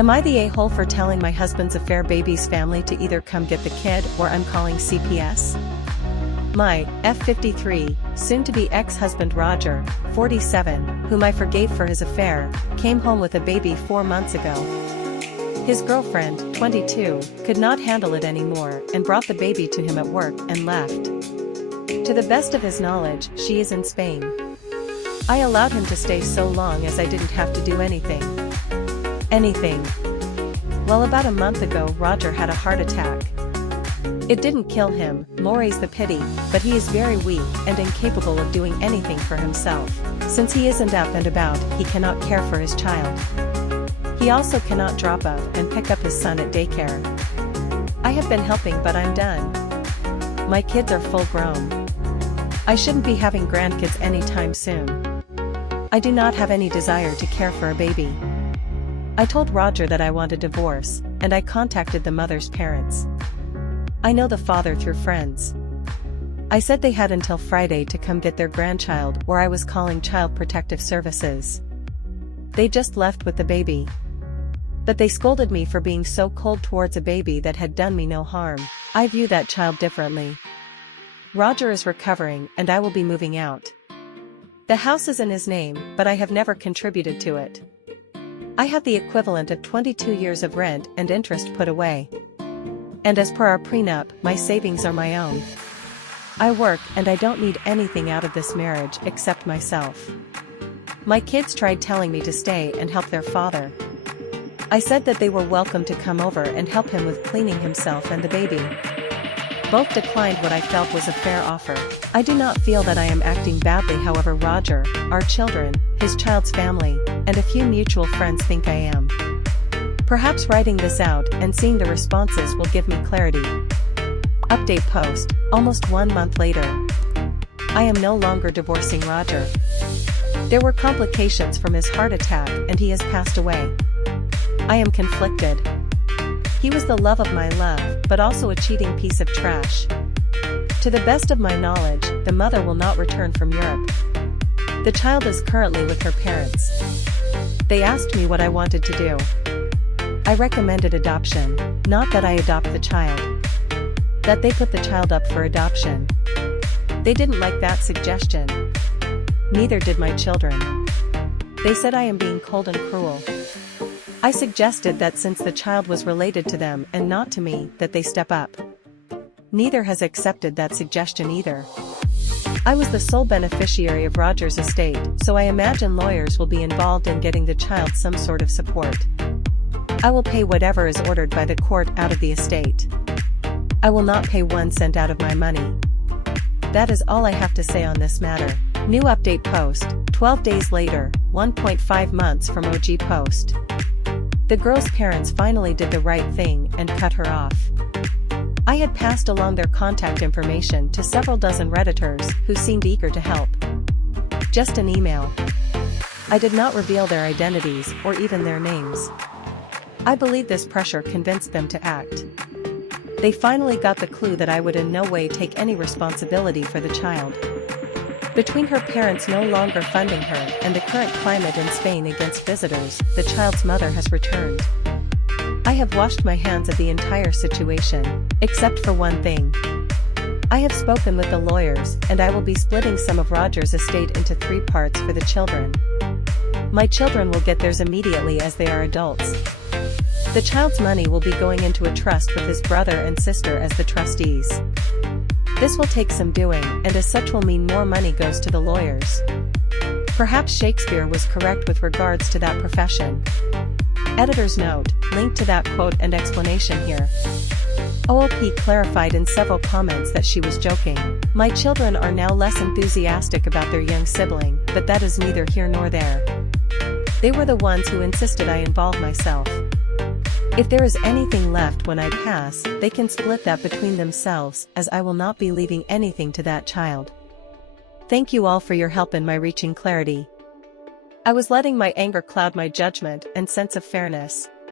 Am I the a-hole for telling my husband's affair baby's family to either come get the kid or I'm calling CPS? My F53, soon-to-be ex-husband Roger, 47, whom I forgave for his affair, came home with a baby 4 months ago. His girlfriend, 22, could not handle it anymore and brought the baby to him at work and left. To the best of his knowledge, she is in Spain. I allowed him to stay so long as I didn't have to do anything. Well, about a month ago Roger had a heart attack. It didn't kill him, more's the pity, but he is very weak and incapable of doing anything for himself. Since he isn't up and about, he cannot care for his child. He also cannot drop off and pick up his son at daycare. I have been helping, but I'm done. My kids are full grown. I shouldn't be having grandkids anytime soon. I do not have any desire to care for a baby. I told Roger that I want a divorce, and I contacted the mother's parents. I know the father through friends. I said they had until Friday to come get their grandchild, or I was calling Child Protective Services. They just left with the baby. But they scolded me for being so cold towards a baby that had done me no harm. I view that child differently. Roger is recovering and I will be moving out. The house is in his name, but I have never contributed to it. I have the equivalent of 22 years of rent and interest put away. And as per our prenup, my savings are my own. I work and I don't need anything out of this marriage except myself. My kids tried telling me to stay and help their father. I said that they were welcome to come over and help him with cleaning himself and the baby. Both declined what I felt was a fair offer. I do not feel that I am acting badly, however Roger, our children, his child's family, and a few mutual friends think I am. Perhaps writing this out and seeing the responses will give me clarity. Update post, almost 1 month later. I am no longer divorcing Roger. There were complications from his heart attack and he has passed away. I am conflicted. He was the love of my love, but also a cheating piece of trash. To the best of my knowledge, the mother will not return from Europe. The child is currently with her parents. They asked me what I wanted to do. I recommended adoption, not that I adopt the child. That they put the child up for adoption. They didn't like that suggestion. Neither did my children. They said I am being cold and cruel. I suggested that since the child was related to them and not to me, that they step up. Neither has accepted that suggestion either. I was the sole beneficiary of Roger's estate, so I imagine lawyers will be involved in getting the child some sort of support. I will pay whatever is ordered by the court out of the estate. I will not pay 1 cent out of my money. That is all I have to say on this matter. New update post, 12 days later, 1.5 months from OG post. The girl's parents finally did the right thing and cut her off. I had passed along their contact information to several dozen Redditors who seemed eager to help. Just an email. I did not reveal their identities or even their names. I believe this pressure convinced them to act. They finally got the clue that I would in no way take any responsibility for the child. Between her parents no longer funding her and the current climate in Spain against visitors, the child's mother has returned. I have washed my hands of the entire situation, except for one thing. I have spoken with the lawyers and I will be splitting some of Roger's estate into 3 parts for the children. My children will get theirs immediately as they are adults. The child's money will be going into a trust with his brother and sister as the trustees. This will take some doing, and as such will mean more money goes to the lawyers. Perhaps Shakespeare was correct with regards to that profession. Editor's note, link to that quote and explanation here. OOP clarified in several comments that she was joking. My children are now less enthusiastic about their young sibling, but that is neither here nor there. They were the ones who insisted I involve myself. If there is anything left when I pass, they can split that between themselves, as I will not be leaving anything to that child. Thank you all for your help in my reaching clarity. I was letting my anger cloud my judgment and sense of fairness.